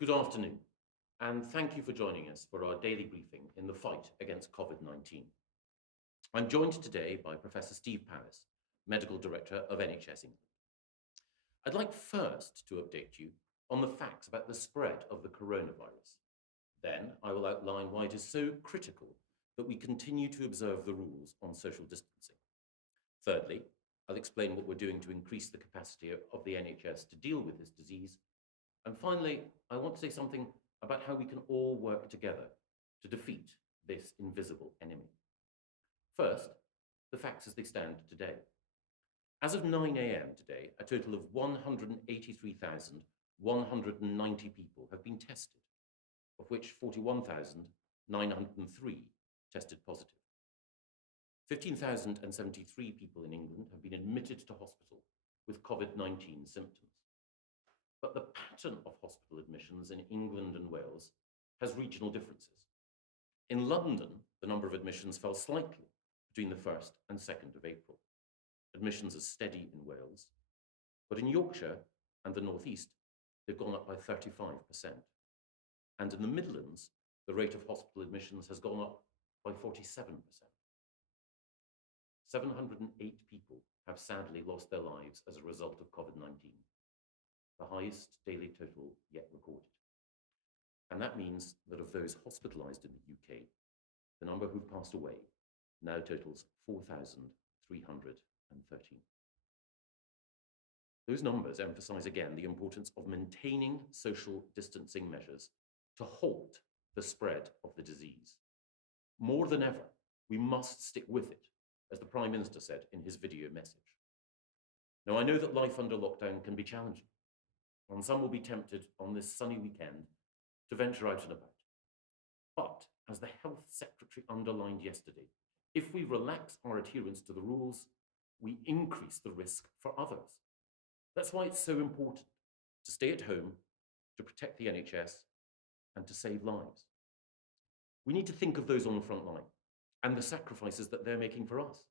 Good afternoon, and thank you for joining us for our daily briefing in the fight against COVID-19. I'm joined today by Professor Steve Paris, Medical Director of NHS England. I'd like first to update you on the facts about the spread of the coronavirus. Then I will outline why it is so critical that we continue to observe the rules on social distancing. Thirdly, I'll explain what we're doing to increase the capacity of the NHS to deal with this disease. And finally, I want to say something about how we can all work together to defeat this invisible enemy. First, the facts as they stand today. As of 9 a.m. today, a total of 183,190 people have been tested, of which 41,903 tested positive. 15,073 people in England have been admitted to hospital with COVID-19 symptoms. But the pattern of hospital admissions in England and Wales has regional differences. In London, the number of admissions fell slightly between the 1st and 2nd of April. Admissions are steady in Wales, but in Yorkshire and the North East, they've gone up by 35%. And in the Midlands, the rate of hospital admissions has gone up by 47%. 708 people have sadly lost their lives as a result of COVID-19. The highest daily total yet recorded. And that means that of those hospitalized in the UK, the number who've passed away now totals 4,313. Those numbers emphasize again the importance of maintaining social distancing measures to halt the spread of the disease. More than ever, we must stick with it, as the Prime Minister said in his video message. Now, I know that life under lockdown can be challenging, and some will be tempted on this sunny weekend to venture out and about. But, as the Health Secretary underlined yesterday, if we relax our adherence to the rules, we increase the risk for others. That's why it's so important to stay at home, to protect the NHS, and to save lives. We need to think of those on the front line and the sacrifices that they're making for us,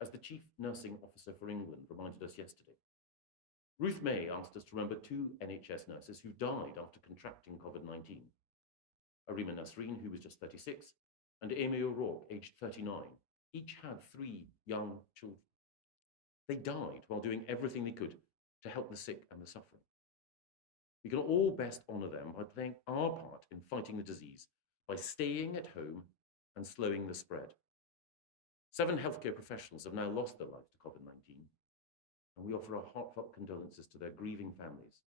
as the Chief Nursing Officer for England reminded us yesterday. Ruth May asked us to remember two NHS nurses who died after contracting COVID-19. Arima Nasreen, who was just 36, and Amy O'Rourke, aged 39. Each had 3 young children. They died while doing everything they could to help the sick and the suffering. We can all best honour them by playing our part in fighting the disease, by staying at home and slowing the spread. 7 healthcare professionals have now lost their lives to COVID-19, and we offer our heartfelt condolences to their grieving families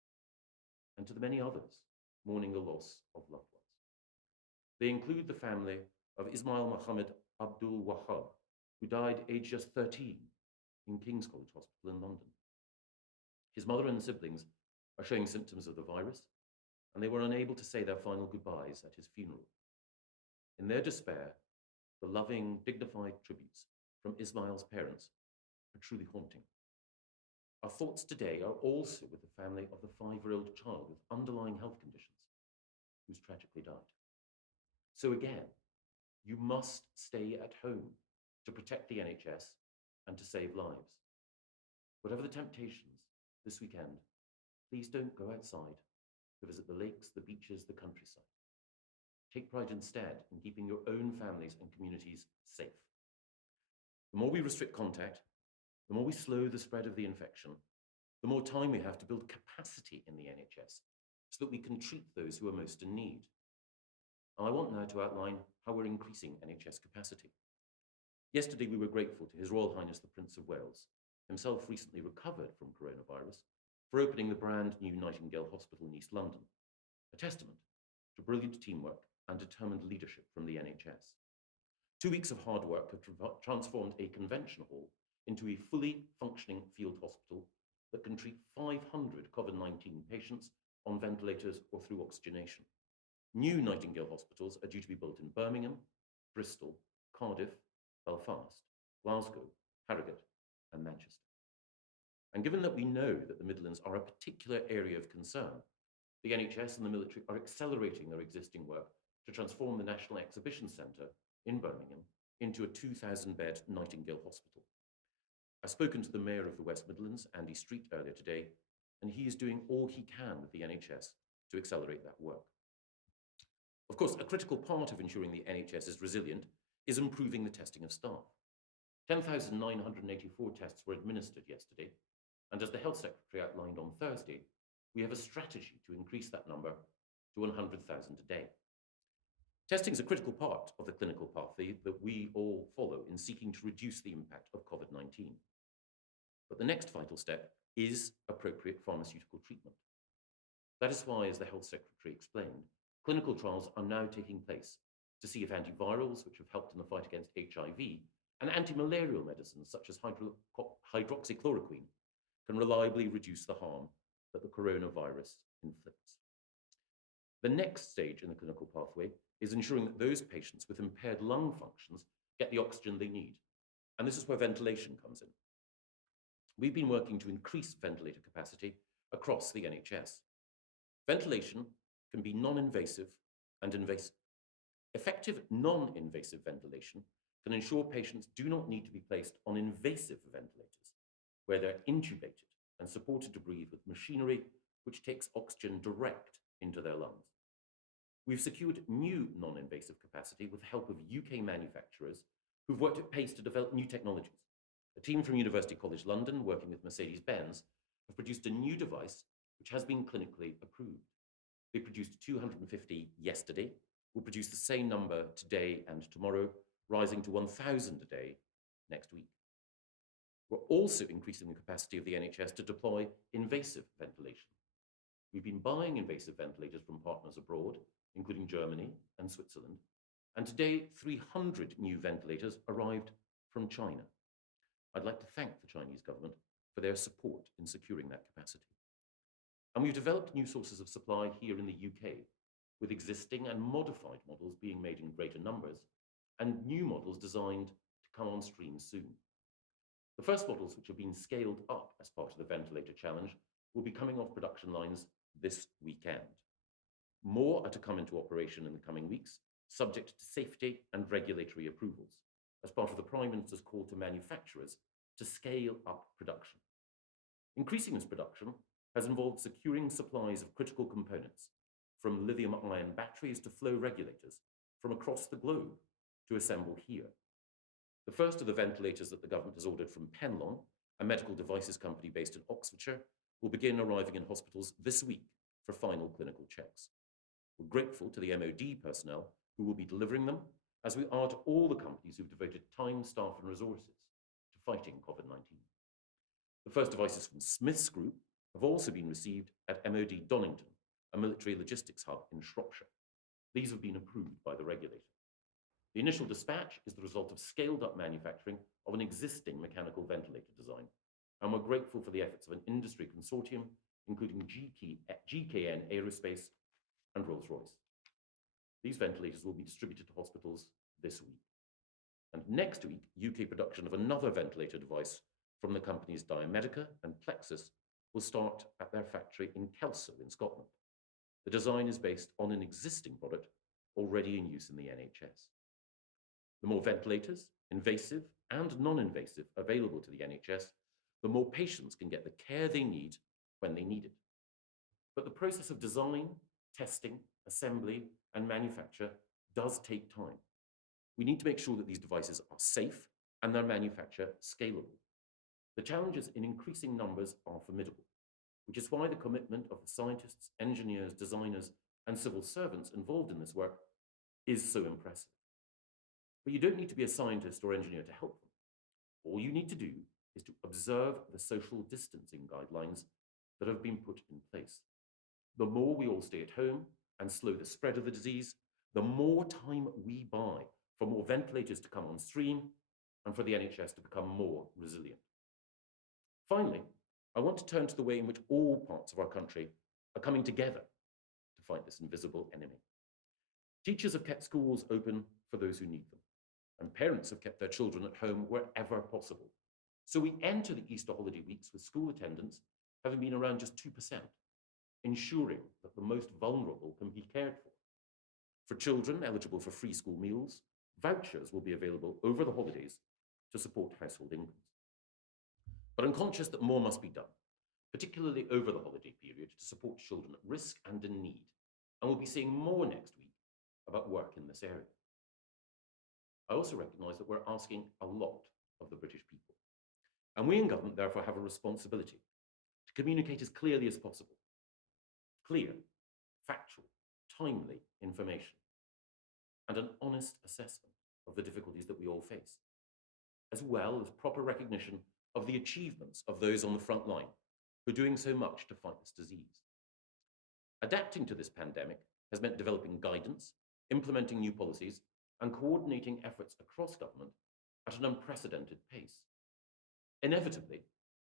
and to the many others mourning the loss of loved ones. They include the family of Ismail Mohammed Abdul Wahab, who died aged just 13 in King's College Hospital in London. His mother and siblings are showing symptoms of the virus, and they were unable to say their final goodbyes at his funeral. In their despair, the loving, dignified tributes from Ismail's parents are truly haunting. Our thoughts today are also with the family of the 5-year-old child with underlying health conditions who's tragically died. So again, you must stay at home to protect the NHS and to save lives. Whatever the temptations this weekend, please don't go outside to visit the lakes, the beaches, the countryside. Take pride instead in keeping your own families and communities safe. The more we restrict contact, the more we slow the spread of the infection, the more time we have to build capacity in the NHS so that we can treat those who are most in need. And I want now to outline how we're increasing NHS capacity. Yesterday, we were grateful to His Royal Highness the Prince of Wales, himself recently recovered from coronavirus, for opening the brand new Nightingale Hospital in East London, a testament to brilliant teamwork and determined leadership from the NHS. 2 weeks of hard work have transformed a convention hall into a fully functioning field hospital that can treat 500 COVID-19 patients on ventilators or through oxygenation. New Nightingale hospitals are due to be built in Birmingham, Bristol, Cardiff, Belfast, Glasgow, Harrogate, and Manchester. And given that we know that the Midlands are a particular area of concern, the NHS and the military are accelerating their existing work to transform the National Exhibition Centre in Birmingham into a 2,000-bed Nightingale hospital. I've spoken to the Mayor of the West Midlands, Andy Street, earlier today, and he is doing all he can with the NHS to accelerate that work. Of course, a critical part of ensuring the NHS is resilient is improving the testing of staff. 10,984 tests were administered yesterday, and as the Health Secretary outlined on Thursday, we have a strategy to increase that number to 100,000 a day. Testing is a critical part of the clinical pathway that we all follow in seeking to reduce the impact of COVID-19. But the next vital step is appropriate pharmaceutical treatment. That is why, as the Health Secretary explained, clinical trials are now taking place to see if antivirals, which have helped in the fight against HIV, and anti-malarial medicines such as hydroxychloroquine can reliably reduce the harm that the coronavirus inflicts. The next stage in the clinical pathway is ensuring that those patients with impaired lung functions get the oxygen they need. And this is where ventilation comes in. We've been working to increase ventilator capacity across the NHS. Ventilation can be non-invasive and invasive. Effective non-invasive ventilation can ensure patients do not need to be placed on invasive ventilators, where they're intubated and supported to breathe with machinery which takes oxygen direct into their lungs. We've secured new non-invasive capacity with the help of UK manufacturers who've worked at pace to develop new technologies. A team from University College London, working with Mercedes-Benz, have produced a new device which has been clinically approved. They produced 250 yesterday, will produce the same number today and tomorrow, rising to 1,000 a day next week. We're also increasing the capacity of the NHS to deploy invasive ventilation. We've been buying invasive ventilators from partners abroad, including Germany and Switzerland, and today 300 new ventilators arrived from China. I'd like to thank the Chinese government for their support in securing that capacity. And we've developed new sources of supply here in the UK, with existing and modified models being made in greater numbers, and new models designed to come on stream soon. The first models, which have been scaled up as part of the ventilator challenge, will be coming off production lines this weekend. More are to come into operation in the coming weeks, subject to safety and regulatory approvals, as part of the Prime Minister's call to manufacturers to scale up production. Increasing this production has involved securing supplies of critical components, from lithium-ion batteries to flow regulators, from across the globe to assemble here. The first of the ventilators that the government has ordered from Penlon, a medical devices company based in Oxfordshire, will begin arriving in hospitals this week for final clinical checks. We're grateful to the MOD personnel who will be delivering them, as we are to all the companies who've devoted time, staff and resources to fighting COVID-19. The first devices from Smiths Group have also been received at MOD Donington, a military logistics hub in Shropshire. These have been approved by the regulator. The initial dispatch is the result of scaled-up manufacturing of an existing mechanical ventilator design, and we're grateful for the efforts of an industry consortium, including GKN Aerospace and Rolls-Royce. These ventilators will be distributed to hospitals this week. And next week, UK production of another ventilator device from the companies Diamedica and Plexus will start at their factory in Kelso in Scotland. The design is based on an existing product already in use in the NHS. The more ventilators, invasive and non-invasive, available to the NHS, the more patients can get the care they need when they need it. But the process of design, testing, assembly, and manufacture does take time. We need to make sure that these devices are safe and their manufacture scalable. The challenges in increasing numbers are formidable, which is why the commitment of the scientists, engineers, designers, and civil servants involved in this work is so impressive. But you don't need to be a scientist or engineer to help them. All you need to do is to observe the social distancing guidelines that have been put in place. The more we all stay at home and slow the spread of the disease, the more time we buy for more ventilators to come on stream and for the NHS to become more resilient. Finally, I want to turn to the way in which all parts of our country are coming together to fight this invisible enemy. Teachers have kept schools open for those who need them, and parents have kept their children at home wherever possible. So we enter the Easter holiday weeks with school attendance having been around just 2%, ensuring that the most vulnerable can be cared for. For children eligible for free school meals, vouchers will be available over the holidays to support household incomes. But I'm conscious that more must be done. particularly over the holiday period, to support children at risk and in need. And we'll be seeing more next week about work in this area. I also recognise that we're asking a lot of the British people. And we in government therefore have a responsibility to communicate as clearly as possible. Clear, factual, timely information, and an honest assessment of the difficulties that we all face, as well as proper recognition of the achievements of those on the front line who are doing so much to fight this disease. Adapting to this pandemic has meant developing guidance, implementing new policies, and coordinating efforts across government at an unprecedented pace. Inevitably,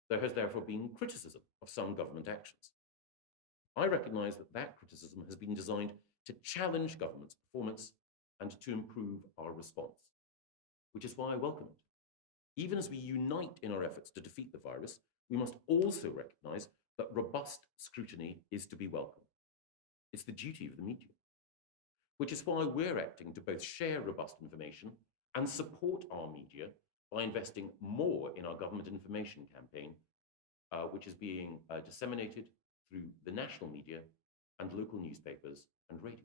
there has therefore been criticism of some government actions. I recognise that that criticism has been designed to challenge government's performance and to improve our response, which is why I welcome it. Even as we unite in our efforts to defeat the virus, we must also recognise that robust scrutiny is to be welcomed. It's the duty of the media, which is why we're acting to both share robust information and support our media by investing more in our government information campaign, which is being disseminated through the national media and local newspapers and radio.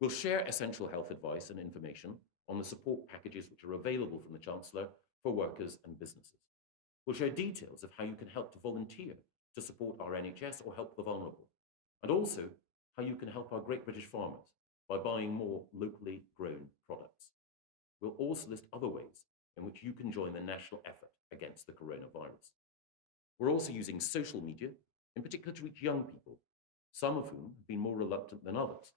We'll share essential health advice and information on the support packages which are available from the Chancellor for workers and businesses. We'll share details of how you can help to volunteer to support our NHS or help the vulnerable, and also how you can help our great British farmers by buying more locally grown products. We'll also list other ways in which you can join the national effort against the coronavirus. We're also using social media, in particular to reach young people, some of whom have been more reluctant than others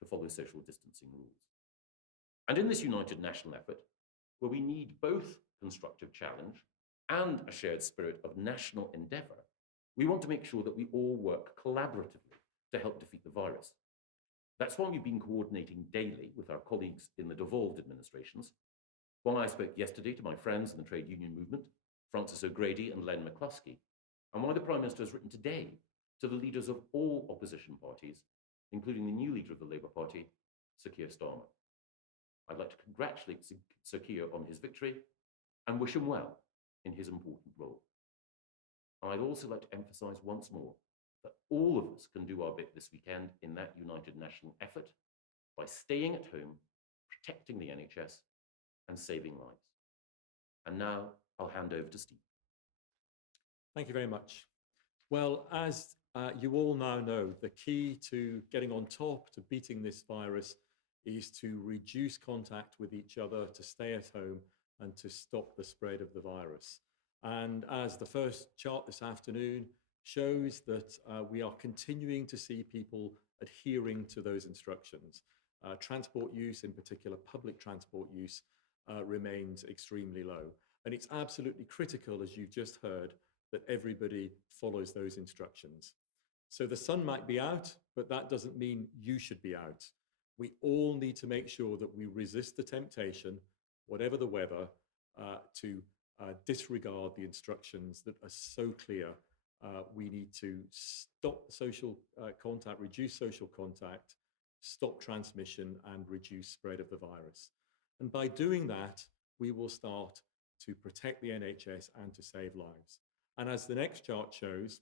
to follow social distancing rules. And in this united national effort, where we need both constructive challenge and a shared spirit of national endeavour, we want to make sure that we all work collaboratively to help defeat the virus. That's why we've been coordinating daily with our colleagues in the devolved administrations, why I spoke yesterday to my friends in the trade union movement, Francis O'Grady and Len McCluskey, and why the Prime Minister has written today to the leaders of all opposition parties, including the new leader of the Labour Party, Sir Keir Starmer. I'd like to congratulate Sir Keir on his victory and wish him well in his important role. And I'd also like to emphasise once more that all of us can do our bit this weekend in that united national effort by staying at home, protecting the NHS and saving lives. And now I'll hand over to Steve. Thank you very much. Well, as you all now know, the key to getting on top, to beating this virus, is to reduce contact with each other, to stay at home, and to stop the spread of the virus. And as the first chart this afternoon shows, that we are continuing to see people adhering to those instructions. Transport use, in particular public transport use, remains extremely low. And it's absolutely critical, as you've just heard, that everybody follows those instructions. So the sun might be out, but that doesn't mean you should be out. We all need to make sure that we resist the temptation, whatever the weather, to disregard the instructions that are so clear. We need to stop social contact, reduce social contact, stop transmission, and reduce spread of the virus. And by doing that, we will start to protect the NHS and to save lives. And as the next chart shows,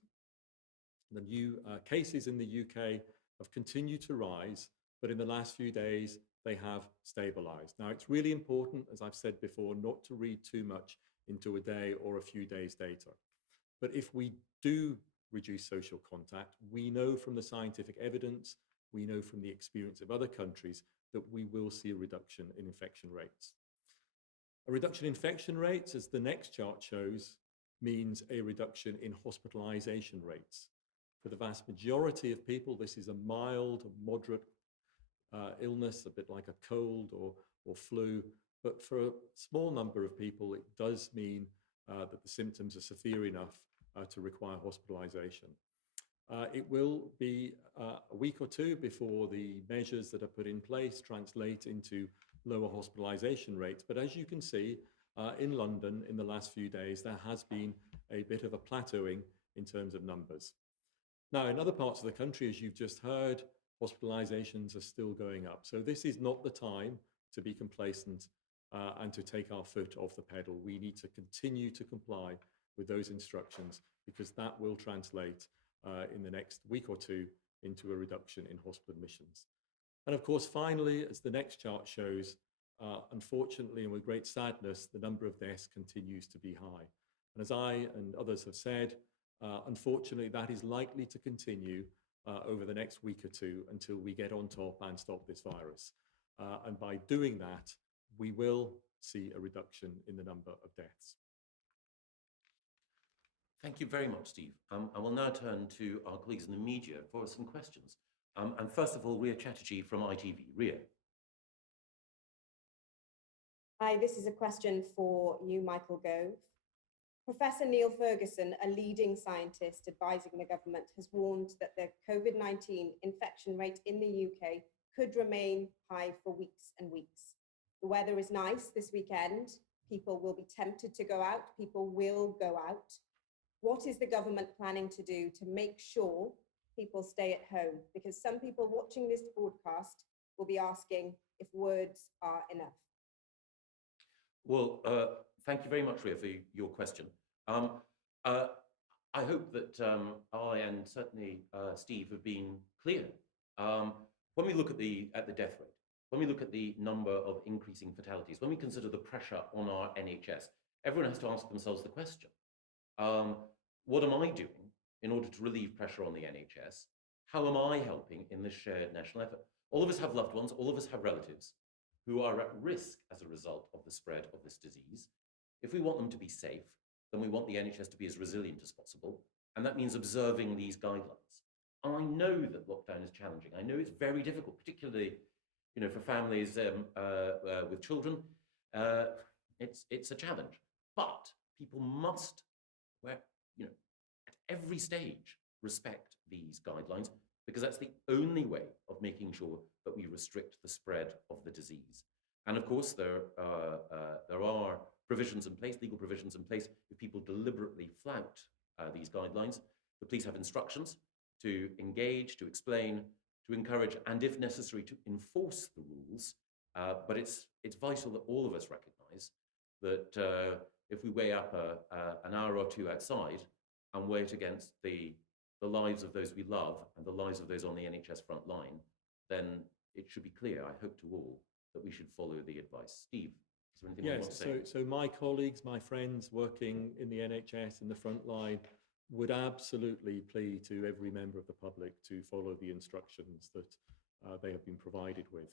the new cases in the UK have continued to rise, but in the last few days, they have stabilised. Now, it's really important, as I've said before, not to read too much into a day or a few days' data. But if we do reduce social contact, we know from the scientific evidence, we know from the experience of other countries, that we will see a reduction in infection rates. A reduction in infection rates, as the next chart shows, means a reduction in hospitalisation rates. For the vast majority of people, this is a mild, moderate illness, a bit like a cold or flu. But for a small number of people, it does mean that the symptoms are severe enough to require hospitalisation. It will be a week or two before the measures that are put in place translate into lower hospitalisation rates. But as you can see, in London in the last few days, there has been a bit of a plateauing in terms of numbers. Now, in other parts of the country, as you've just heard, hospitalisations are still going up. So this is not the time to be complacent and to take our foot off the pedal. We need to continue to comply with those instructions because that will translate in the next week or two into a reduction in hospital admissions. And of course, finally, as the next chart shows, unfortunately and with great sadness, the number of deaths continues to be high. And as I and others have said, unfortunately, that is likely to continue over the next week or two until we get on top and stop this virus. And by doing that, we will see a reduction in the number of deaths. Thank you very much, Steve. I will now turn to our colleagues in the media for some questions. And first of all, Ria Chatterjee from ITV. Ria. Hi, this is a question for you, Michael Gove. Professor Neil Ferguson, a leading scientist advising the government, has warned that the COVID-19 infection rate in the UK could remain high for weeks and weeks. The weather is nice this weekend. People will be tempted to go out. People will go out. What is the government planning to do to make sure people stay at home? Because some people watching this broadcast will be asking if words are enough. Well, thank you very much, Ria, for your question. I hope that I and certainly Steve have been clear. When we look at the death rate, when we look at the number of increasing fatalities, when we consider the pressure on our NHS, everyone has to ask themselves the question, what am I doing in order to relieve pressure on the NHS? How am I helping in this shared national effort? All of us have loved ones, all of us have relatives who are at risk as a result of the spread of this disease. If we want them to be safe, then we want the NHS to be as resilient as possible, and that means observing these guidelines. I know that lockdown is challenging. I know it's very difficult, particularly, for families with children. It's a challenge, but people must, at every stage, respect these guidelines, because that's the only way of making sure that we restrict the spread of the disease. And of course, there are provisions in place, legal provisions in place, if people deliberately flout these guidelines. The police have instructions to engage, to explain, to encourage, and if necessary, to enforce the rules. But it's vital that all of us recognize that if we weigh up an hour or two outside and weigh it against the lives of those we love and the lives of those on the NHS front line, then it should be clear, I hope to all, that we should follow the advice. Steve, is there anything you want to say? So my colleagues, my friends working in the NHS in the front line would absolutely plea to every member of the public to follow the instructions that they have been provided with.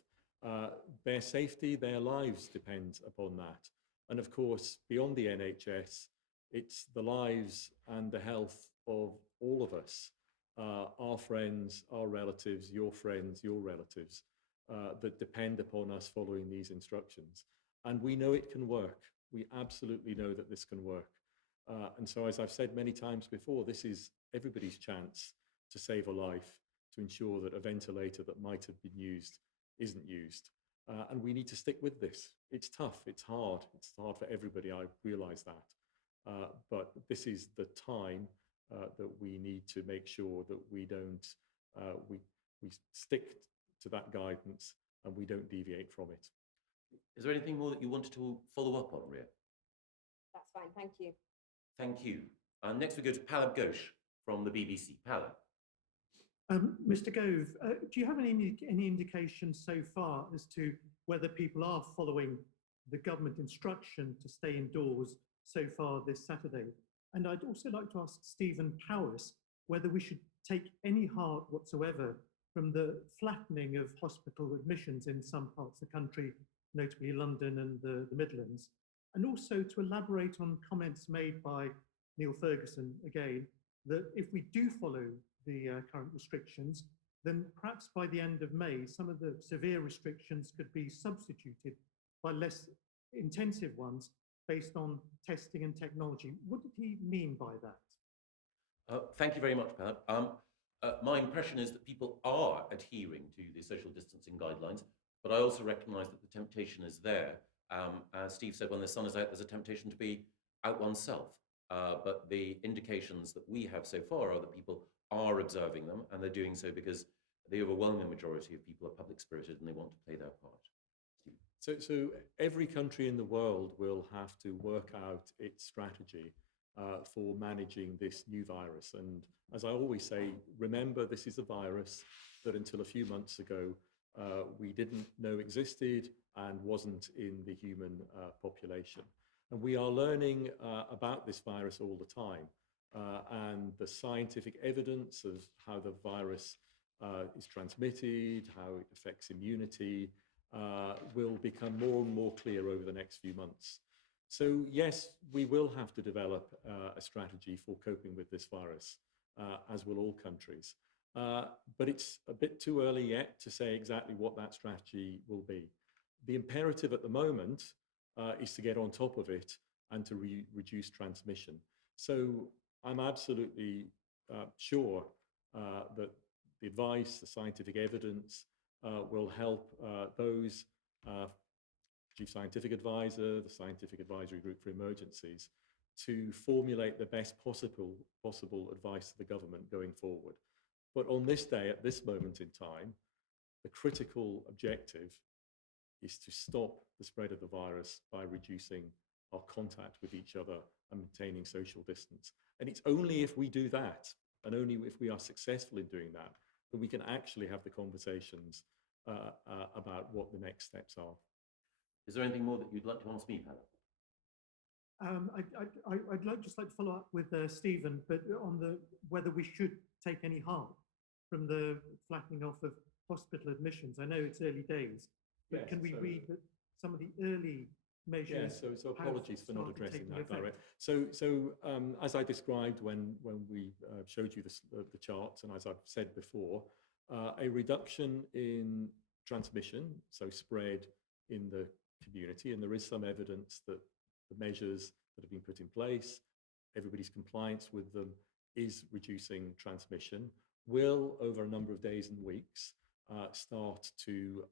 Their safety, their lives depend upon that. And of course, beyond the NHS, it's the lives and the health of all of us, our friends, our relatives, your friends, your relatives, that depend upon us following these instructions. And we know it can work. We absolutely know that this can work. And so, as I've said many times before, this is everybody's chance to save a life, to ensure that a ventilator that might have been used isn't used. And we need to stick with this. It's tough, it's hard for everybody, I realise that. But this is the time that we need to make sure that we don't, we stick to that guidance and we don't deviate from it. Is there anything more that you wanted to follow up on, Ria? That's fine, thank you. Thank you. Next we go to Palab Ghosh from the BBC. Palab. Mr. Gove, do you have any indication so far as to whether people are following the government instruction to stay indoors so far this Saturday? And I'd also like to ask Stephen Powis whether we should take any heart whatsoever from the flattening of hospital admissions in some parts of the country, notably London and the Midlands, and also to elaborate on comments made by Neil Ferguson again, that if we do follow the current restrictions, then perhaps by the end of May, some of the severe restrictions could be substituted by less intensive ones based on testing and technology. What did he mean by that? Thank you very much, Palab. My impression is that people are adhering to the social distancing guidelines, but I also recognise that the temptation is there. As Steve said, when the sun is out, there's a temptation to be out oneself. But the indications that we have so far are that people are observing them, and they're doing so because the overwhelming majority of people are public-spirited and they want to play their part. So every country in the world will have to work out its strategy for managing this new virus. And as I always say, remember, this is a virus that until a few months ago, we didn't know existed and wasn't in the human population. And we are learning about this virus all the time. And the scientific evidence of how the virus is transmitted, how it affects immunity, will become more and more clear over the next few months. So yes, we will have to develop a strategy for coping with this virus, as will all countries. But it's a bit too early yet to say exactly what that strategy will be. The imperative at the moment is to get on top of it and to reduce transmission. So I'm absolutely sure that the advice, the scientific evidence will help those Chief Scientific Advisor, the Scientific Advisory Group for Emergencies, to formulate the best possible advice to the government going forward. But on this day, at this moment in time, the critical objective is to stop the spread of the virus by reducing our contact with each other and maintaining social distance. And it's only if we do that, and only if we are successful in doing that, that we can actually have the conversations about what the next steps are. Is there anything more that you'd like to ask me, Helen? I'd just like to follow up with Stephen, but on whether we should take any harm from the flattening off of hospital admissions. I know it's early days, but Yes, can we read that some of the early measures? Yeah, so apologies for not addressing that direct. Effect. So as I described when we showed you the charts, and as I've said before, a reduction in transmission, so spread in the community, and there is some evidence that the measures that have been put in place, everybody's compliance with them is reducing transmission, will over a number of days and weeks start to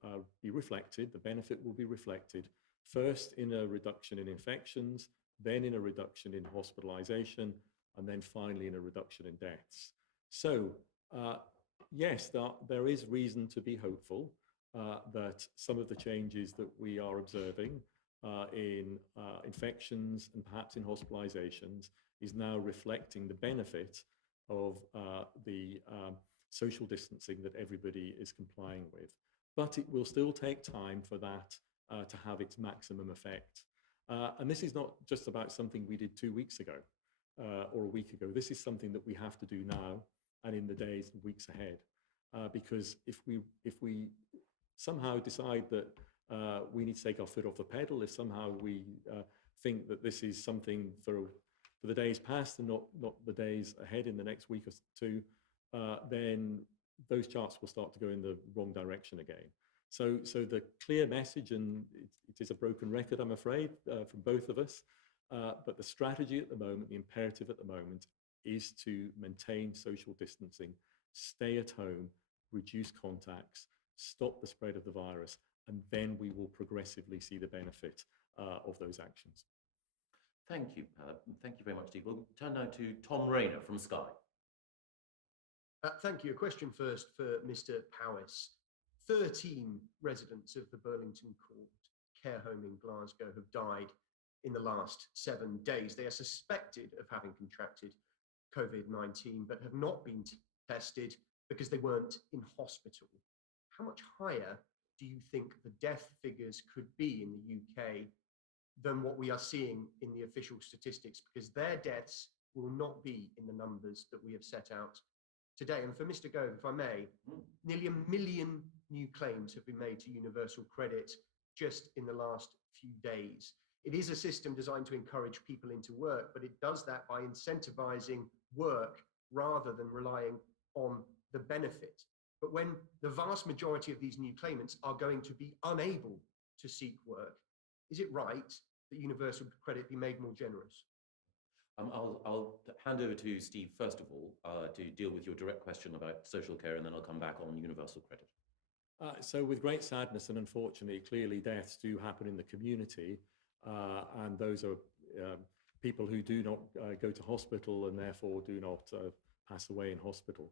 be reflected. The benefit will be reflected first in a reduction in infections, then in a reduction in hospitalization, and then finally in a reduction in deaths. So yes, there is reason to be hopeful that some of the changes that we are observing in infections and perhaps in hospitalizations is now reflecting the benefit of the social distancing that everybody is complying with. But it will still take time for that to have its maximum effect. And this is not just about something we did 2 weeks ago or a week ago. This is something that we have to do now and in the days and weeks ahead. Because if we somehow decide that we need to take our foot off the pedal, if somehow we think that this is something for the days past and not the days ahead in the next week or two, then those charts will start to go in the wrong direction again. So the clear message, and it is a broken record, I'm afraid, from both of us, but the strategy at the moment, the imperative at the moment, is to maintain social distancing, stay at home, reduce contacts, stop the spread of the virus, and then we will progressively see the benefit of those actions. Thank you, thank you very much, Steve. We'll turn now to Tom Rayner from Sky. Thank you. A question first for Mr. Powis. 13 residents of the Burlington Court care home in Glasgow have died in the last 7 days. They are suspected of having contracted COVID-19, but have not been tested because they weren't in hospital. How much higher do you think the death figures could be in the UK than what we are seeing in the official statistics? Because their deaths will not be in the numbers that we have set out today. And for Mr. Gove, if I may, nearly 1 million new claims have been made to Universal Credit just in the last few days. It is a system designed to encourage people into work, but it does that by incentivizing work rather than relying on the benefit. But when the vast majority of these new claimants are going to be unable to seek work, is it right that Universal Credit be made more generous? I'll hand over to Steve, first of all, to deal with your direct question about social care, and then I'll come back on Universal Credit. So with great sadness and unfortunately, clearly deaths do happen in the community, and those are people who do not go to hospital and therefore do not pass away in hospital.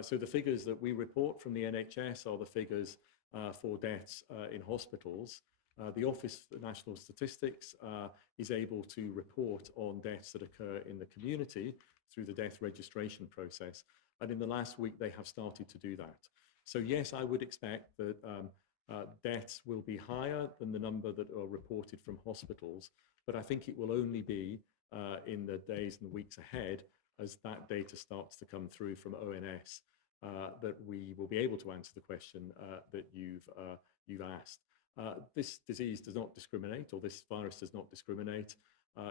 So the figures that we report from the NHS are the figures for deaths in hospitals. The Office for National Statistics is able to report on deaths that occur in the community through the death registration process. And in the last week, they have started to do that. So yes, I would expect that deaths will be higher than the number that are reported from hospitals, but I think it will only be in the days and weeks ahead as that data starts to come through from ONS that we will be able to answer the question that you've asked. This disease does not discriminate, or this virus does not discriminate.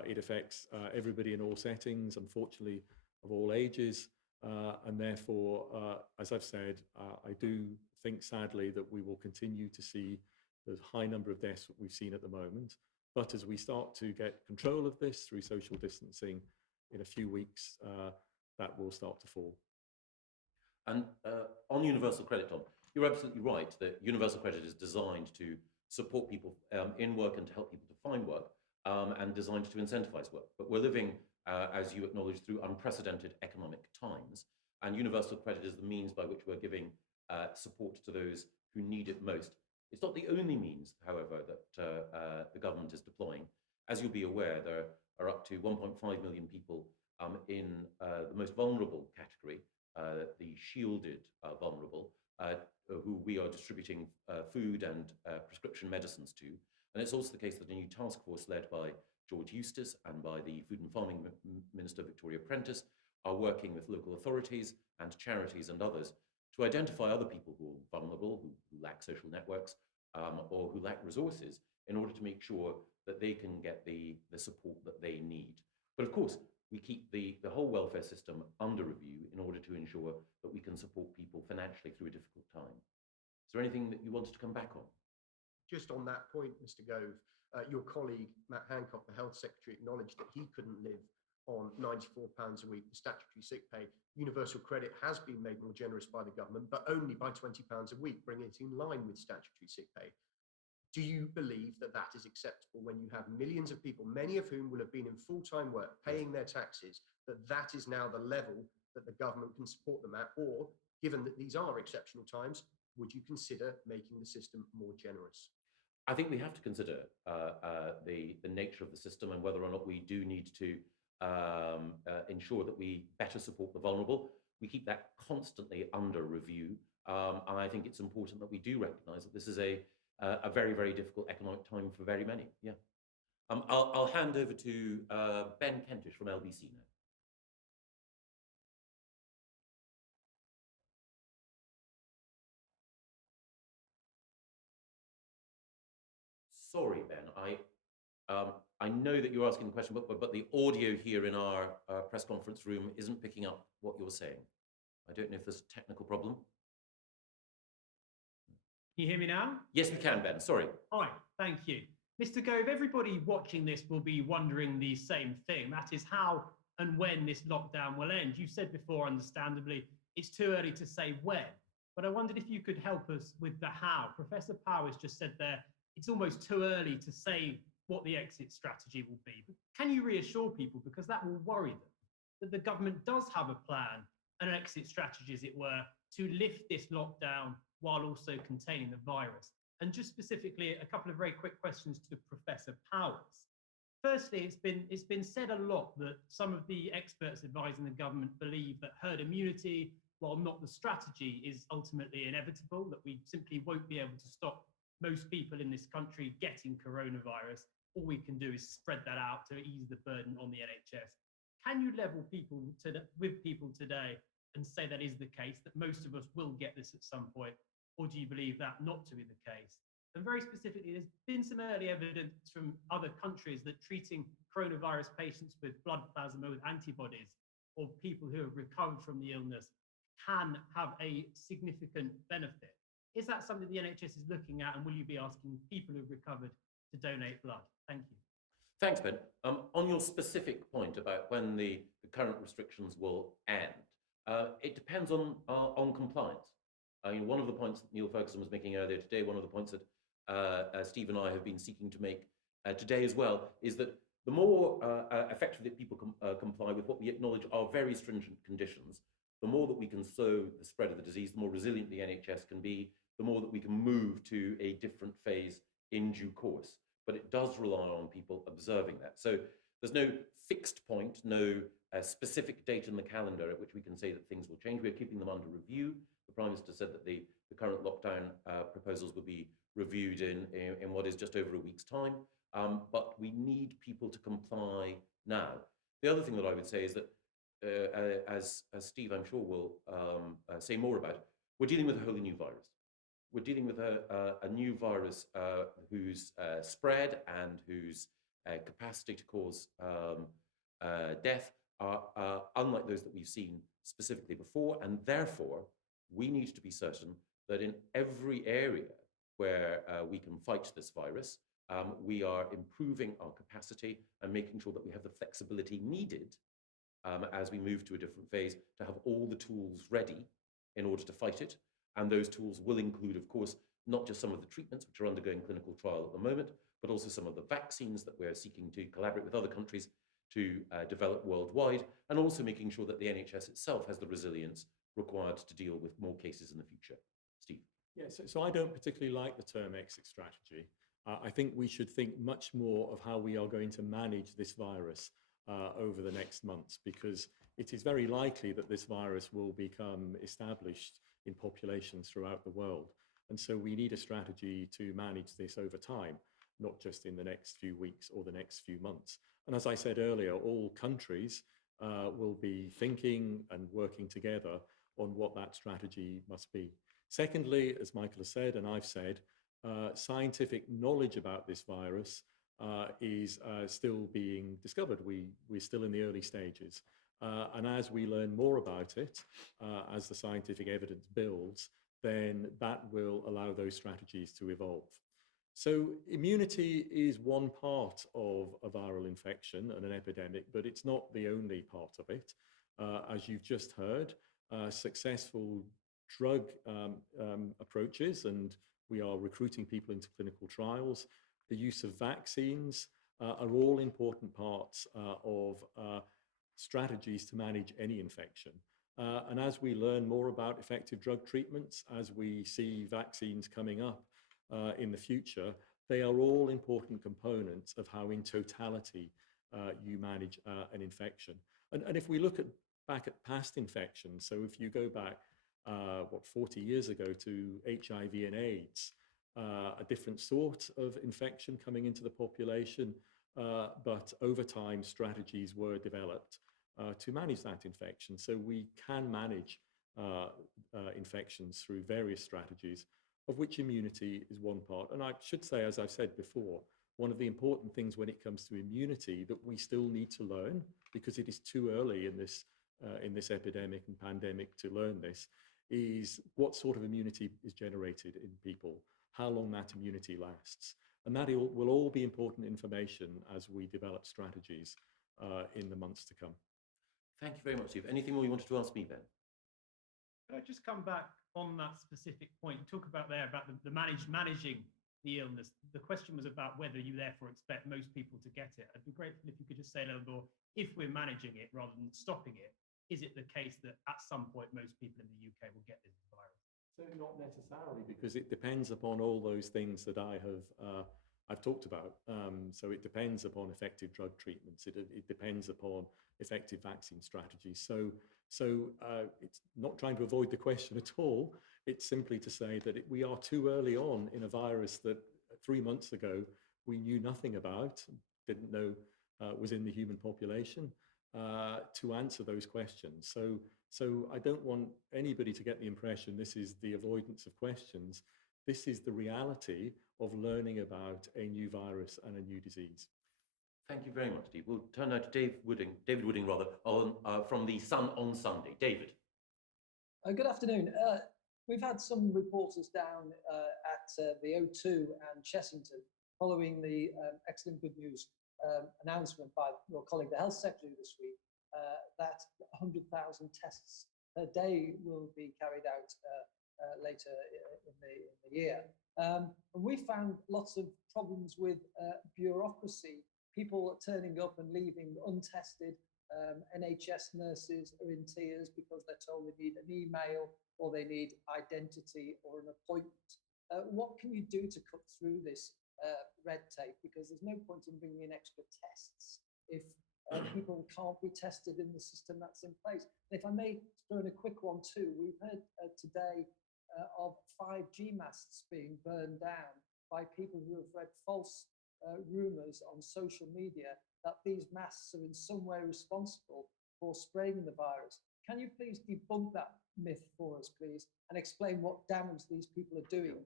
It affects everybody in all settings, unfortunately, of all ages. And therefore, as I've said, I do think sadly that we will continue to see the high number of deaths that we've seen at the moment. But as we start to get control of this through social distancing in a few weeks, that will start to fall. And on universal credit, Tom, you're absolutely right that universal credit is designed to support people in work and to help people to find work, and designed to incentivize work. But we're living, as you acknowledge, through unprecedented economic times, and universal credit is the means by which we're giving support to those who need it most. It's not the only means, however, that the government is deploying. As you'll be aware, there are up to 1.5 million people in the most vulnerable category, the shielded vulnerable, who we are distributing food and prescription medicines to. And it's also the case that a new task force led by George Eustice and by the Food and Farming Minister Victoria Prentice are working with local authorities and charities and others to identify other people who are vulnerable, who lack social networks, or who lack resources, in order to make sure that they can get the support that they need. But of course, we keep the whole welfare system under review in order to ensure that we can support people financially through a difficult time. Is there anything that you wanted to come back on? Just on that point, Mr. Gove, your colleague, Matt Hancock, the Health Secretary, acknowledged that he couldn't live on £94 a week for statutory sick pay. Universal credit has been made more generous by the government, but only by £20 a week, bringing it in line with statutory sick pay. Do you believe that that is acceptable when you have millions of people, many of whom will have been in full-time work, paying their taxes, that is now the level that the government can support them at? Or, given that these are exceptional times, would you consider making the system more generous? I think we have to consider the nature of the system and whether or not we do need to ensure that we better support the vulnerable. We keep that constantly under review. And I think it's important that we do recognise that this is a very, very difficult economic time for very many. Yeah. I'll hand over to Ben Kentish from LBC now. Sorry, Ben. I know that you're asking the question, but the audio here in our press conference room isn't picking up what you're saying. I don't know if there's a technical problem. Can you hear me now? Yes, we can, Ben. Sorry. All right, thank you. Mr. Gove, everybody watching this will be wondering the same thing. That is how and when this lockdown will end. You said before, understandably, it's too early to say when, but I wondered if you could help us with the how. Professor Powers just said there, it's almost too early to say what the exit strategy will be. But can you reassure people, because that will worry them, that the government does have a plan, an exit strategy, as it were, to lift this lockdown while also containing the virus? And just specifically, a couple of very quick questions to Professor Powers. Firstly, it's been said a lot that some of the experts advising the government believe that herd immunity, while not the strategy, is ultimately inevitable, that we simply won't be able to stop most people in this country getting coronavirus. All we can do is spread that out to ease the burden on the NHS. Can you level with people today and say that is the case, that most of us will get this at some point? Or do you believe that not to be the case? And very specifically, there's been some early evidence from other countries that treating coronavirus patients with blood plasma with antibodies, or people who have recovered from the illness, can have a significant benefit. Is that something the NHS is looking at, and will you be asking people who've recovered to donate blood? Thank you. Thanks, Ben. On your specific point about when the current restrictions will end, it depends on compliance. One of the points that Neil Ferguson was making earlier today, one of the points that Steve and I have been seeking to make today as well, is that the more effectively people comply with what we acknowledge are very stringent conditions, the more that we can slow the spread of the disease, the more resilient the NHS can be, the more that we can move to a different phase in due course, but it does rely on people observing that. So there's no fixed point, no specific date in the calendar at which we can say that things will change. We're keeping them under review. The Prime Minister said that the current lockdown proposals will be reviewed in what is just over a week's time. But we need people to comply now. The other thing that I would say is that, as Steve, I'm sure, will say more about, we're dealing with a wholly new virus. We're dealing with a new virus whose spread and whose capacity to cause death are unlike those that we've seen specifically before, and therefore we need to be certain that in every area where we can fight this virus, we are improving our capacity and making sure that we have the flexibility needed as we move to a different phase to have all the tools ready in order to fight it. And those tools will include, of course, not just some of the treatments which are undergoing clinical trial at the moment, but also some of the vaccines that we're seeking to collaborate with other countries to develop worldwide, and also making sure that the NHS itself has the resilience required to deal with more cases in the future. Steve? Yes, so I don't particularly like the term exit strategy. I think we should think much more of how we are going to manage this virus over the next months, because it is very likely that this virus will become established in populations throughout the world. And so we need a strategy to manage this over time, not just in the next few weeks or the next few months. And as I said earlier, all countries will be thinking and working together on what that strategy must be. Secondly, as Michael has said, and I've said, scientific knowledge about this virus is still being discovered. We're still in the early stages. And as we learn more about it, as the scientific evidence builds, then that will allow those strategies to evolve. So immunity is one part of a viral infection and an epidemic, but it's not the only part of it. As you've just heard, successful drug approaches, and we are recruiting people into clinical trials, the use of vaccines are all important parts of strategies to manage any infection. And as we learn more about effective drug treatments, as we see vaccines coming up in the future, they are all important components of how in totality you manage an infection. And if we look back at past infections, so if you go back 40 years ago to HIV and AIDS, a different sort of infection coming into the population, but over time strategies were developed to manage that infection. So we can manage infections through various strategies, of which immunity is one part. And I should say, as I've said before, one of the important things when it comes to immunity that we still need to learn, because it is too early in this epidemic and pandemic to learn this, is what sort of immunity is generated in people, how long that immunity lasts. And that will all be important information as we develop strategies in the months to come. Thank you very much, Steve. Anything more you wanted to ask me, Ben? Could I just come back on that specific point? Talk about the managing the illness. The question was about whether you therefore expect most people to get it. I'd be grateful if you could just say a little more, if we're managing it rather than stopping it, is it the case that at some point most people in the UK will get this virus? So not necessarily, because it depends upon all those things that I've talked about. So it depends upon effective drug treatments. It depends upon effective vaccine strategies. So it's not trying to avoid the question at all. It's simply to say that we are too early on in a virus that 3 months ago we knew nothing about, didn't know was in the human population, to answer those questions. So I don't want anybody to get the impression this is the avoidance of questions. This is the reality of learning about a new virus and a new disease. Thank you very much, Steve. We'll turn now to David Wooding, from The Sun on Sunday. David. Good afternoon. We've had some reporters down at the O2 and Chessington following the excellent good news announcement by your colleague, the Health Secretary, this week, that 100,000 tests a day will be carried out later in the year. And we found lots of problems with bureaucracy, people turning up and leaving untested. NHS nurses are in tears because they're told they need an email or they need identity or an appointment. What can you do to cut through this red tape, because there's no point in bringing in extra tests if people can't be tested in the system that's in place. And if I may throw in a quick one too, we've heard today of 5G masts being burned down by people who have read false rumours on social media that these masts are in some way responsible for spreading the virus. Can you please debunk that myth for us, please, and explain what damage these people are doing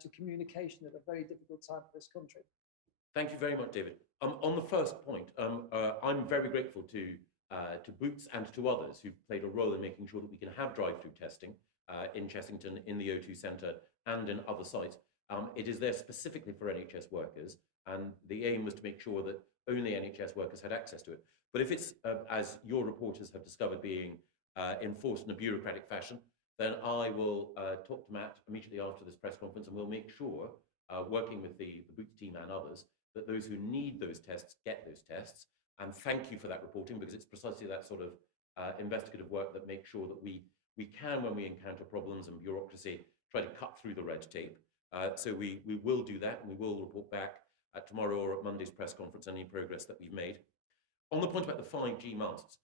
to communication at a very difficult time for this country? Thank you very much, David. On the first point, I'm very grateful to Boots and to others who've played a role in making sure that we can have drive-through testing in Chessington, in the O2 Centre, and in other sites. It is there specifically for NHS workers, and the aim was to make sure that only NHS workers had access to it. But if it's, as your reporters have discovered, being enforced in a bureaucratic fashion, then I will talk to Matt immediately after this press conference, and we'll make sure, working with the Boots team and others, that those who need those tests get those tests. And thank you for that reporting, because it's precisely that sort of investigative work that makes sure that we can, when we encounter problems and bureaucracy, try to cut through the red tape. So we will do that, and we will report back tomorrow or at Monday's press conference any progress that we've made. On the point about the 5G masts,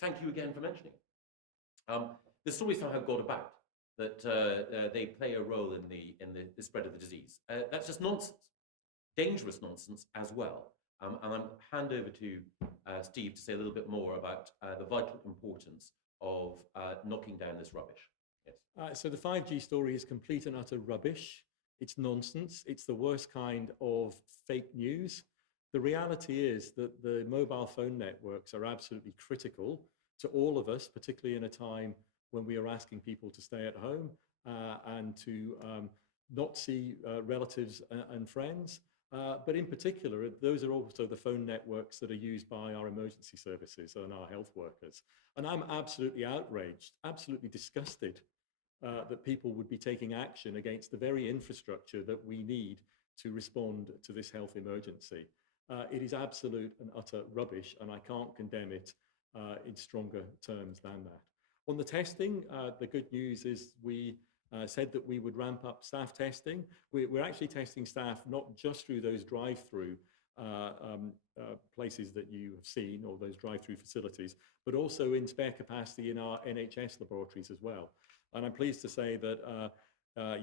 thank you again for mentioning it. The story somehow got about that they play a role in the spread of the disease. That's just nonsense, dangerous nonsense as well. And I'll hand over to Steve to say a little bit more about the vital importance of knocking down this rubbish. Yes. So the 5G story is complete and utter rubbish. It's nonsense. It's the worst kind of fake news. The reality is that the mobile phone networks are absolutely critical to all of us, particularly in a time when we are asking people to stay at home and to not see relatives and friends. But in particular, those are also the phone networks that are used by our emergency services and our health workers. And I'm absolutely outraged, absolutely disgusted that people would be taking action against the very infrastructure that we need to respond to this health emergency. It is absolute and utter rubbish, and I can't condemn it in stronger terms than that. On the testing, the good news is we said that we would ramp up staff testing. We're actually testing staff not just through those drive-through places that you have seen, or those drive-through facilities, but also in spare capacity in our NHS laboratories as well. And I'm pleased to say that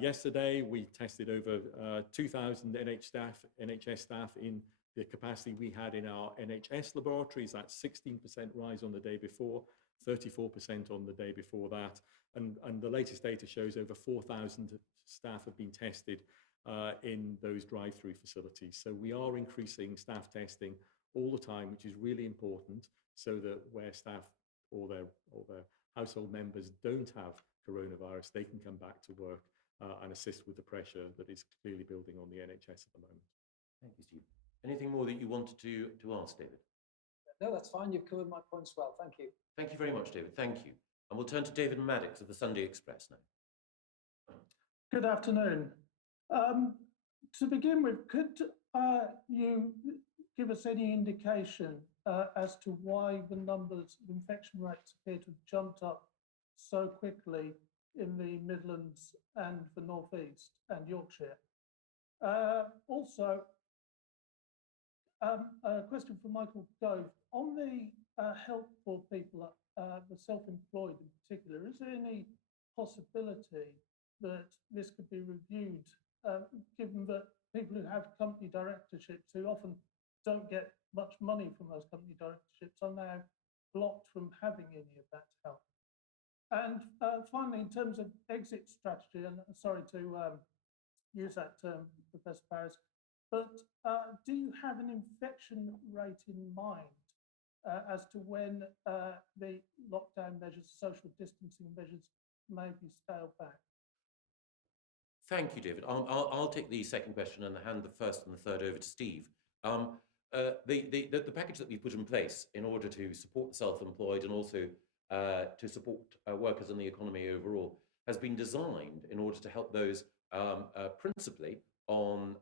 yesterday we tested over 2,000 NHS staff in the capacity we had in our NHS laboratories. That's 16% rise on the day before, 34% on the day before that. And the latest data shows over 4,000 staff have been tested in those drive-through facilities. So we are increasing staff testing all the time, which is really important, so that where staff or their household members don't have coronavirus, they can come back to work and assist with the pressure that is clearly building on the NHS at the moment. Thank you, Steve. Anything more that you wanted to ask, David? No, that's fine. You've covered my points well. Thank you. Thank you very much, David. Thank you. And we'll turn to David Maddox of the Sunday Express now. Good afternoon. To begin with, could you give us any indication as to why the numbers of infection rates appear to have jumped up so quickly in the Midlands and the North East and Yorkshire? Also, a question for Michael Gove. On the help for people, the self-employed in particular, is there any possibility that this could be reviewed, given that people who have company directorships, who often don't get much money from those company directorships, are now blocked from having any of that help? And finally, in terms of exit strategy, and sorry to use that term, Professor Paris, but do you have an infection rate in mind as to when the lockdown measures, social distancing measures, may be scaled back? Thank you, David. I'll take the second question and hand the first and the third over to Steve. The package that we've put in place in order to support the self-employed and also to support workers and the economy overall has been designed in order to help those principally on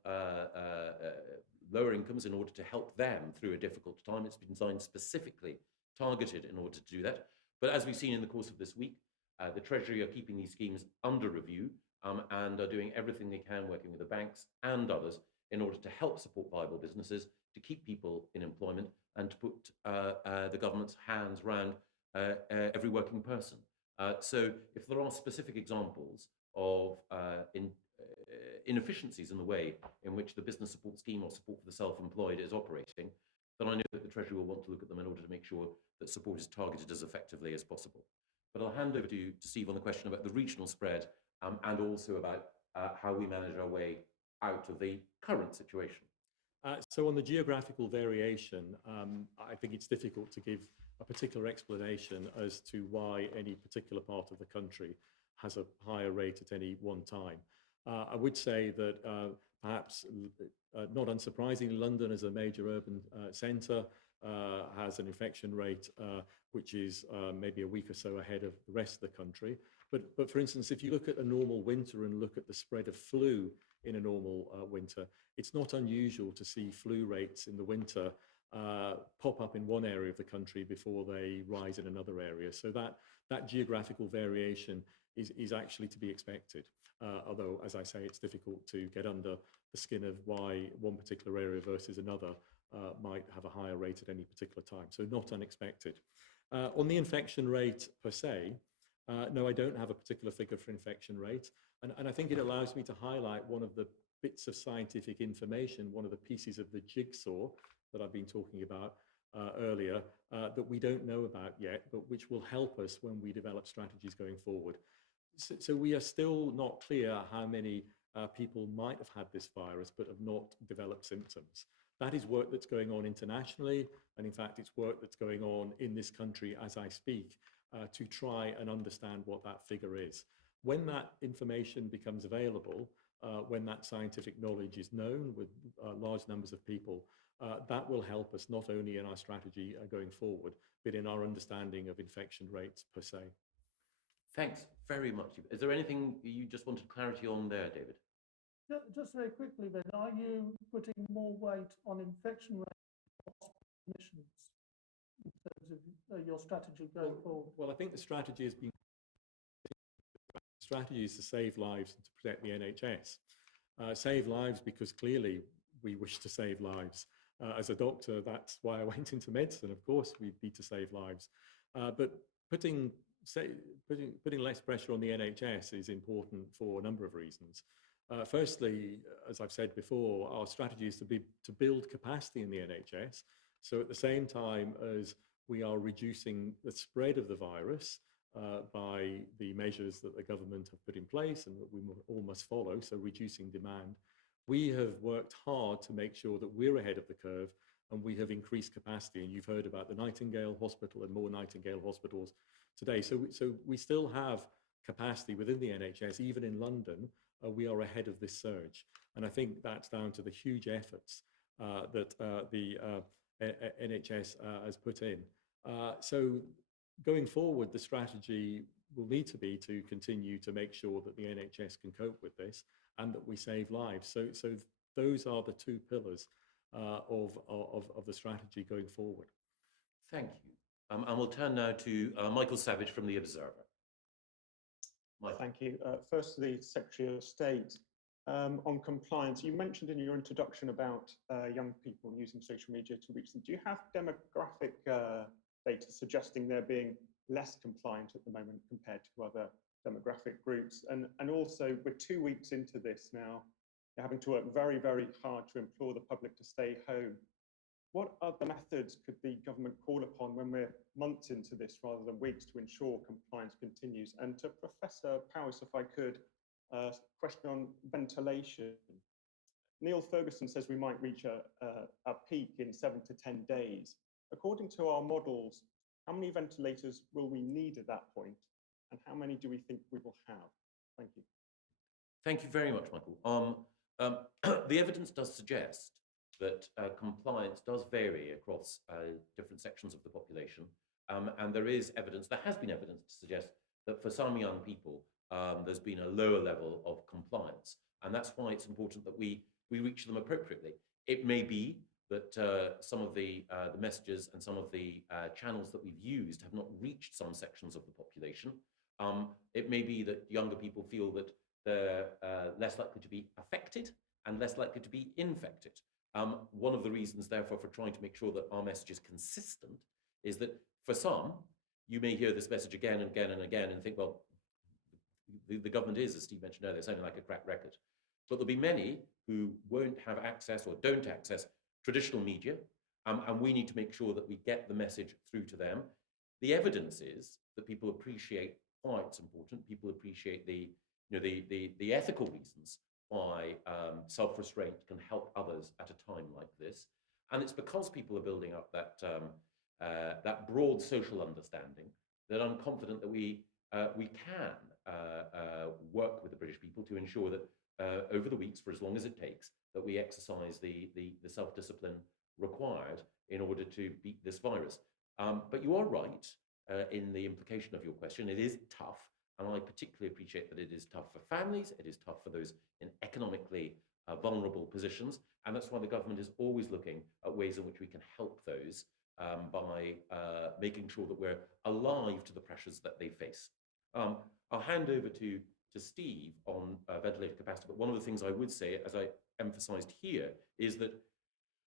lower incomes, in order to help them through a difficult time. It's been designed specifically, targeted in order to do that. But as we've seen in the course of this week, the Treasury are keeping these schemes under review. and are doing everything they can, working with the banks and others, in order to help support viable businesses, to keep people in employment, and to put the government's hands around every working person. So if there are specific examples of inefficiencies in the way in which the business support scheme or support for the self-employed is operating, then I know that the Treasury will want to look at them in order to make sure that support is targeted as effectively as possible. But I'll hand over to Steve on the question about the regional spread and also about how we manage our way out of the current situation. So on the geographical variation, I think it's difficult to give a particular explanation as to why any particular part of the country has a higher rate at any one time. I would say that perhaps, not unsurprisingly, London as a major urban centre has an infection rate which is maybe a week or so ahead of the rest of the country. But for instance, if you look at a normal winter and look at the spread of flu in a normal winter, it's not unusual to see flu rates in the winter pop up in one area of the country before they rise in another area. So that geographical variation is actually to be expected. Although, as I say, it's difficult to get under the skin of why one particular area versus another might have a higher rate at any particular time. So not unexpected. On the infection rate per se, no, I don't have a particular figure for infection rate. And I think it allows me to highlight one of the bits of scientific information, one of the pieces of the jigsaw that I've been talking about earlier, that we don't know about yet, but which will help us when we develop strategies going forward. So we are still not clear how many people might have had this virus but have not developed symptoms. That is work that's going on internationally, and in fact it's work that's going on in this country as I speak to try and understand what that figure is. When that information becomes available, when that scientific knowledge is known with large numbers of people, that will help us not only in our strategy going forward, but in our understanding of infection rates per se. Thanks very much. Is there anything you just wanted clarity on there, David? Just very quickly then, are you putting more weight on infection rate admissions in terms of your strategy going forward? Well, I think the strategy has been is to save lives and to protect the NHS. Save lives because clearly we wish to save lives. As a doctor, that's why I went into medicine. Of course, we need to save lives. But putting less pressure on the NHS is important for a number of reasons. Firstly, as I've said before, our strategy is to build capacity in the NHS. So at the same time as we are reducing the spread of the virus by the measures that the government have put in place and that we all must follow, so reducing demand, we have worked hard to make sure that we're ahead of the curve and we have increased capacity. And you've heard about the Nightingale Hospital and more Nightingale hospitals today. So we still have capacity within the NHS, even in London. We are ahead of this surge. And I think that's down to the huge efforts that the NHS has put in. So going forward, the strategy will need to be to continue to make sure that the NHS can cope with this and that we save lives. So those are the two pillars of the strategy going forward. Thank you. And we'll turn now to Michael Savage from The Observer. Michael. Thank you. Firstly, Secretary of State, on compliance, you mentioned in your introduction about young people using social media to reach them. Do you have demographic data suggesting they're being less compliant at the moment compared to other demographic groups? And also, we're 2 weeks into this now. You're having to work very, very hard to implore the public to stay home. What other methods could the government call upon when we're months into this rather than weeks to ensure compliance continues? And to Professor Powis, if I could, question on ventilation. Neil Ferguson says we might reach a peak in 7 to 10 days. According to our models, how many ventilators will we need at that point? And how many do we think we will have? Thank you. Thank you very much, Michael. The evidence does suggest that compliance does vary across different sections of the population. And there has been evidence to suggest that for some young people, there's been a lower level of compliance. And that's why it's important that we reach them appropriately. It may be that some of the messages and some of the channels that we've used have not reached some sections of the population. It may be that younger people feel that they're less likely to be affected and less likely to be infected. One of the reasons, therefore, for trying to make sure that our message is consistent is that for some, you may hear this message again and again and again and think, well, the government is, as Steve mentioned earlier, sounding like a cracked record. But there'll be many who won't have access or don't access traditional media, and we need to make sure that we get the message through to them. The evidence is that people appreciate why it's important. People appreciate the ethical reasons why self-restraint can help others at a time like this, and it's because people are building up that broad social understanding that I'm confident that we can work with the British people to ensure that over the weeks, for as long as it takes, that we exercise the self-discipline required in order to beat this virus. But you are right in the implication of your question. It is tough, and I particularly appreciate that it is tough for families, it is tough for those in economically vulnerable positions, and that's why the government is always looking at ways in which we can help those by making sure that we're alive to the pressures that they face. I'll hand over to Steve on ventilator capacity, but one of the things I would say, as I emphasised here, is that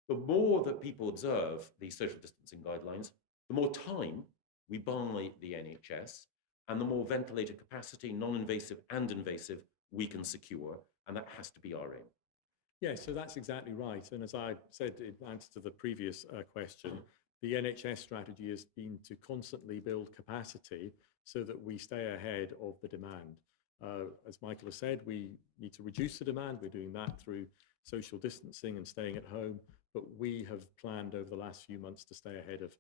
the more that people observe these social distancing guidelines, the more time we buy the NHS, and the more ventilator capacity, non-invasive and invasive, we can secure, and that has to be our aim. Yeah, so that's exactly right. And as I said in answer to the previous question, the NHS strategy has been to constantly build capacity so that we stay ahead of the demand. As Michael has said, we need to reduce the demand. We're doing that through social distancing and staying at home, but we have planned over the last few months to stay ahead of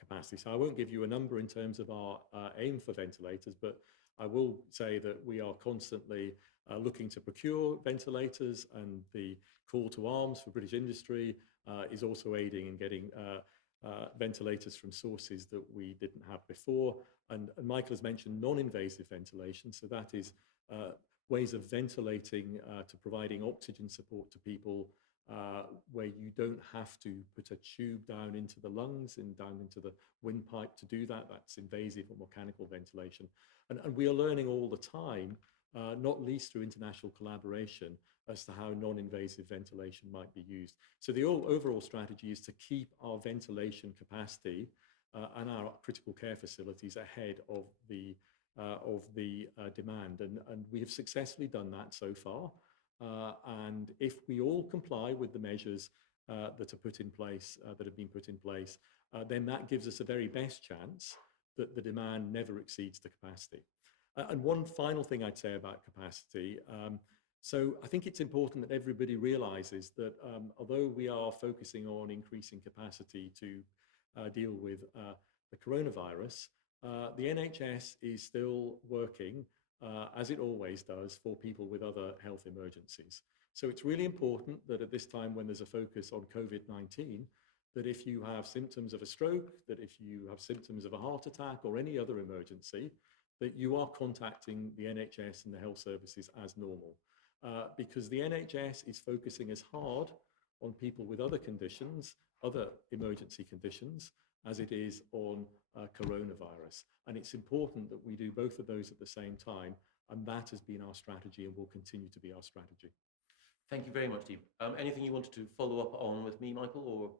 capacity. So I won't give you a number in terms of our aim for ventilators, but I will say that we are constantly looking to procure ventilators, and the call to arms for British industry is also aiding in getting ventilators from sources that we didn't have before. And Michael has mentioned non-invasive ventilation, so that is ways of ventilating to providing oxygen support to people where you don't have to put a tube down into the lungs and down into the windpipe to do that. That's invasive or mechanical ventilation. And we are learning all the time, not least through international collaboration, as to how non-invasive ventilation might be used. So the overall strategy is to keep our ventilation capacity and our critical care facilities ahead of the demand. And we have successfully done that so far. And if we all comply with the measures that are put in place, that have been put in place, then that gives us a very best chance that the demand never exceeds the capacity. And one final thing I'd say about capacity. So I think it's important that everybody realizes that although we are focusing on increasing capacity to deal with the coronavirus, the NHS is still working as it always does for people with other health emergencies. So it's really important that at this time when there's a focus on COVID-19, that if you have symptoms of a stroke, that if you have symptoms of a heart attack or any other emergency, that you are contacting the NHS and the health services as normal. Because the NHS is focusing as hard on people with other conditions, other emergency conditions, as it is on coronavirus. And it's important that we do both of those at the same time, and that has been our strategy and will continue to be our strategy. Thank you very much, Steve. Anything you wanted to follow up on with me, Michael, or?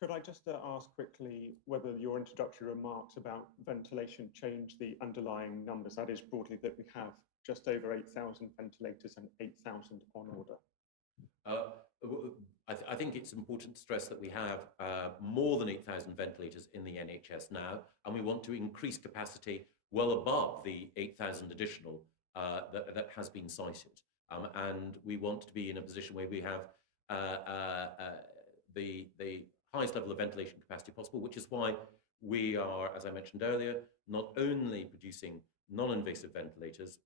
Could I just ask quickly whether your introductory remarks about ventilation change the underlying numbers? That is broadly that we have just over 8,000 ventilators and 8,000 on order. I think it's important to stress that we have more than 8,000 ventilators in the NHS now, and we want to increase capacity well above the 8,000 additional that has been cited. And we want to be in a position where we have the highest level of ventilation capacity possible, which is why we are, as I mentioned earlier, not only producing non-invasive ventilators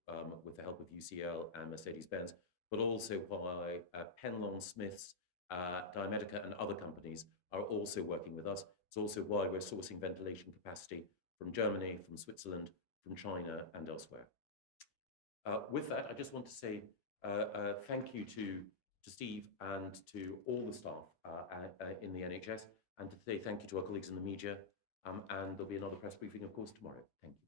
with the help of UCL and Mercedes-Benz, but also why Penlon Smiths, Diamedica and other companies are also working with us. It's also why we're sourcing ventilation capacity from Germany, from Switzerland, from China and elsewhere. With that, I just want to say thank you to Steve and to all the staff in the NHS, and to say thank you to our colleagues in the media. And there'll be another press briefing, of course, tomorrow. Thank you.